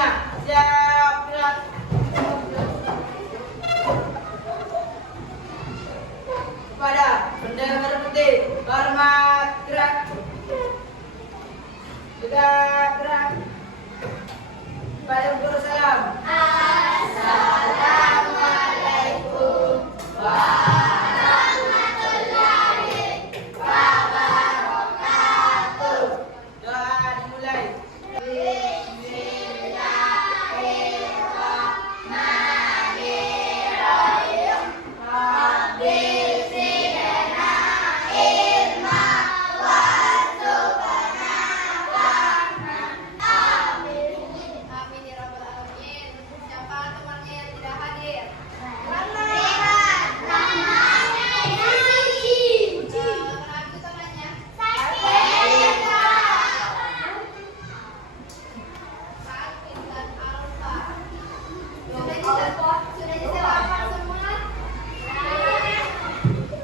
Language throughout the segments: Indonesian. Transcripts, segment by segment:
semuanya. Siap, gerak. Kepada bendera merah putih, hormat, gerak. Tegak, gerak. Kepada guru salam. Assalamualaikum warahmatullahi wabarakatuh. Doa dimulai. Bismillahirrahmanirrahim. Rabbi zidna ilma warzuqna fahma. Amin. Amin ya rabbal alamin. Siapa temannya yang tidak hadir? Kenapa temannya? Sakit dan alfa. Sudah diselamat semua?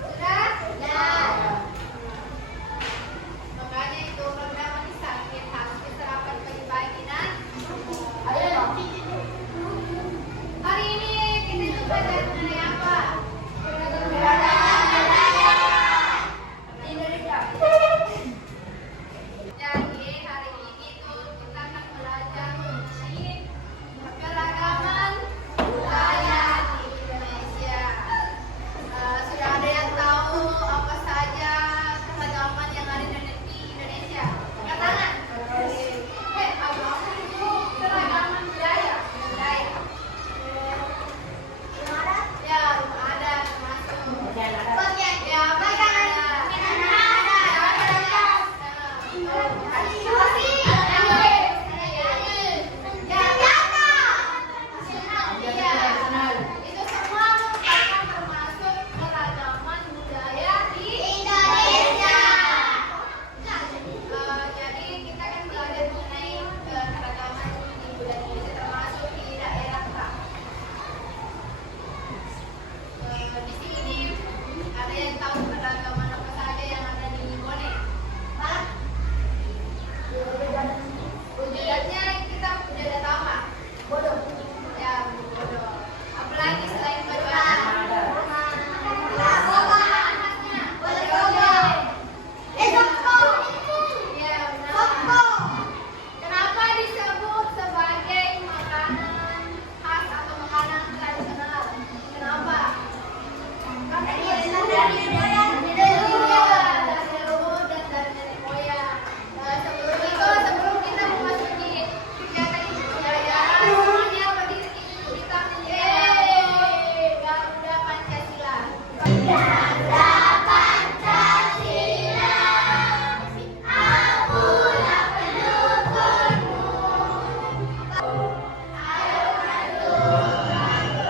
Sudah? Makanya itu program masih sakit harus diserapan pagi-pagi dan hari ini kita itu belajar mengenai apa? Indonesia. Jadi hari ini tuh kita akan belajar mengenai keragaman budaya di Indonesia. Sudah ada yang tahu apa saja keragaman yang ada di Indonesia? Angkat tangan. Apa itu keragaman budaya? Ya, rumah adat termasuk. Ya, itu semua merupakan termasuk keragaman budaya di Indonesia. Jadi kita akan belajar mengenai keragaman di budaya Indonesia termasuk di daerah Pak. Di sini ada yang tahu keragaman apa saja yang ada di Bone? Wujudnya kita sudah tahu Pak. Bodoh. Ya, bodoh. Apalagi selain bodoh? Iya, benar. Kenapa disebut sebagai makanan khas atau makanan tradisional? Kenapa? Dari leluhur dan dari nenek moyang. Sebelum kita memasuki kegiatan kebudayaan, semuanya berdiri kita menyanyi Garuda Pancasila. Oke, selanjutnya itu kita akan belajar beragaman. Semangat!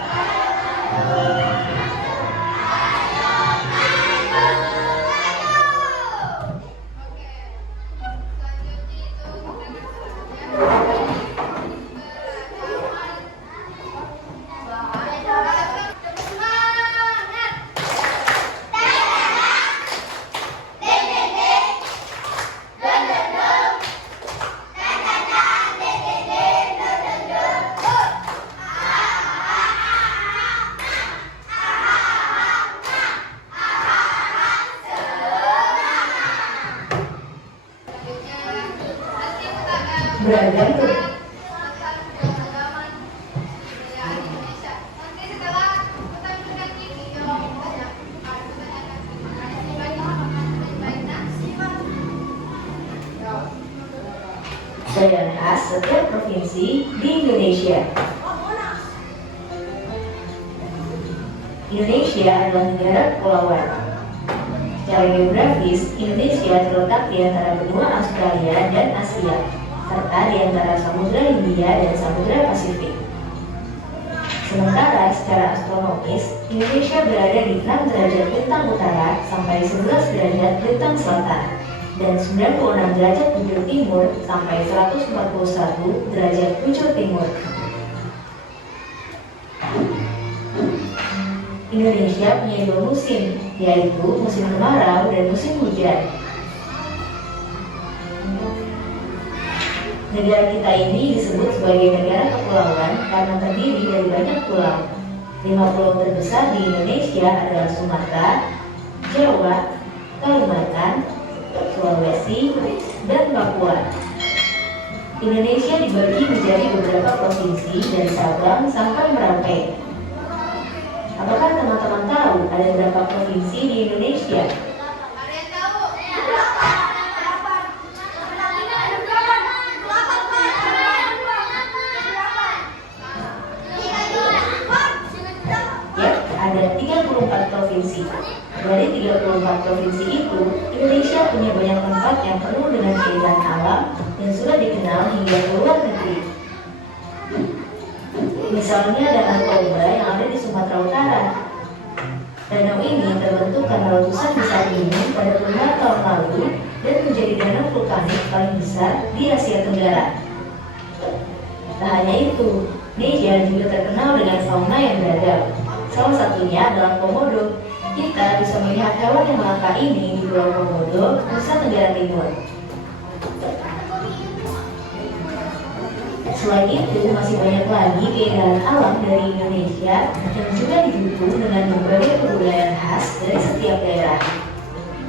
Beragam tuh. Dengan khas setiap provinsi di Indonesia. Indonesia adalah negara kepulauan. Secara geografis, Indonesia terletak di antara benua Australia dan Asia, serta di antara Samudra Hindia dan Samudra Pasifik. Sementara secara astronomis, Indonesia berada di 6 derajat lintang utara sampai 11 derajat lintang selatan, dan 96 derajat bujur timur sampai 141 derajat bujur timur. Indonesia punya 2 musim, yaitu musim kemarau dan musim hujan. Negara kita ini disebut sebagai negara kepulauan karena terdiri dari banyak pulau. 5 pulau terbesar di Indonesia adalah Sumatera, Jawa, Kalimantan, Sulawesi, dan Papua. Indonesia dibagi menjadi beberapa provinsi dari Sabang sampai Merauke. Apakah teman-teman tahu ada berapa provinsi di Indonesia? Ada yang tahu? Ya, ada 34 provinsi. Dari 34 provinsi itu, Indonesia punya banyak tempat yang penuh dengan keindahan alam dan sudah dikenal hingga ke luar negeri. Misalnya Danau Toba yang ada di Sumatera Utara. Danau ini terbentuk karena letusan besar gunung pada puluhan tahun lalu dan menjadi danau vulkanik paling besar di Asia Tenggara. Tak hanya itu, Indonesia juga terkenal dengan fauna yang beragam. Salah satunya adalah komodo. Kita bisa melihat hewan yang langka ini di Pulau Komodo, Nusa Tenggara Timur. Selain itu, masih banyak lagi keindahan alam dari Indonesia yang juga didukung dengan berbagai kebudayaan khas dari setiap daerah.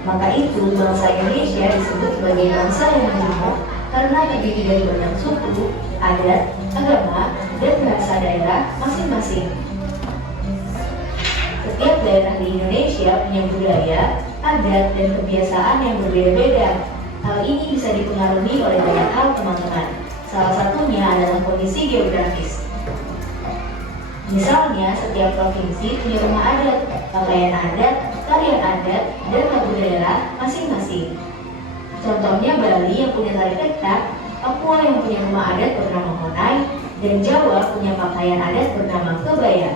Maka itu, bangsa Indonesia disebut sebagai bangsa yang majemuk karena terdiri dari banyak suku, adat, agama, dan bahasa daerah masing-masing. Setiap daerah di Indonesia punya budaya, adat, dan kebiasaan yang berbeda-beda. Hal ini bisa dipengaruhi oleh banyak hal, teman-teman. Salah satunya adalah kondisi geografis. Misalnya, setiap provinsi punya rumah adat, pakaian adat, tarian adat, dan lagu daerah masing-masing. Contohnya Bali yang punya tari tektak, Papua yang punya rumah adat bernama Honai, dan Jawa punya pakaian adat bernama kebaya.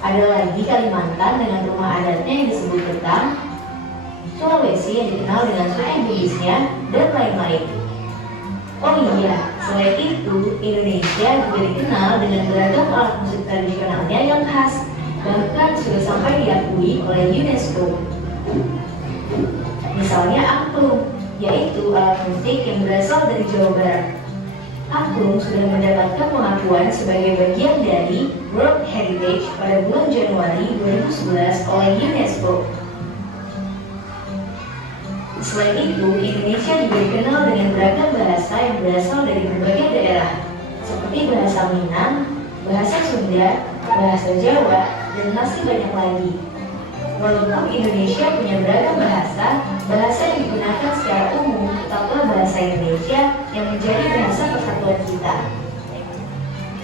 Ada lagi Kalimantan dengan rumah adatnya yang disebut Betang, Sulawesi yang dikenal dengan suku Bugisnya, dan lain-lain. Oh iya, selain itu, Indonesia juga dikenal dengan beragam alat musik tradisionalnya yang khas, bahkan sudah sampai diakui oleh UNESCO. Misalnya angklung, yaitu alat musik yang berasal dari Jawa Barat. Angklung sudah mendapatkan pengakuan sebagai bagian dari World Heritage pada bulan Januari 2011 oleh UNESCO. Selain itu, Indonesia juga dikenal dengan beragam bahasa yang berasal dari berbagai daerah, seperti bahasa Minang, bahasa Sunda, bahasa Jawa, dan masih banyak lagi. Walaupun Indonesia punya beragam bahasa, bahasa yang digunakan secara umum tetaplah bahasa Indonesia yang menjadi bahasa persatuan kita.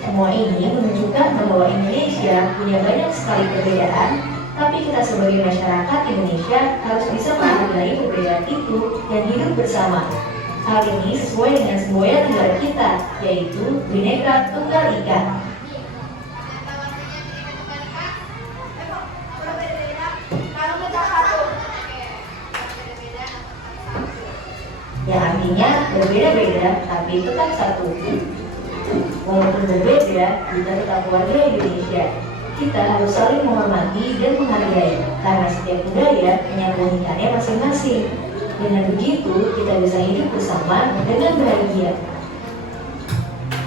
Semua ini menunjukkan bahwa Indonesia punya banyak sekali perbedaan, tapi kita sebagai masyarakat Indonesia harus bisa menghargai perbedaan itu dan hidup bersama. Hal ini sesuai dengan semboyan negara kita, yaitu Bhinneka Tunggal Ika. Yang artinya berbeda-beda tapi tetap satu. Walaupun berbeda, kita tetap warga Indonesia. Kita harus saling menghormati dan menghargai, karena setiap budaya punya keunikannya masing-masing. Dengan begitu, kita bisa hidup bersama dengan bahagia.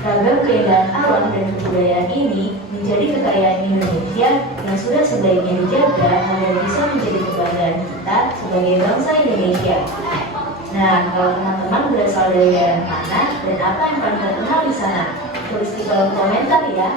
Ragam keindahan alam dan kebudayaan ini menjadi kekayaan Indonesia yang sudah sebaiknya dijaga agar bisa menjadi kebanggaan kita sebagai bangsa Indonesia. Nah, kalau teman-teman berasal dari daerah mana dan apa yang paling terkenal di sana, tulis di kolom komentar ya.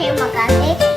Terima kasih.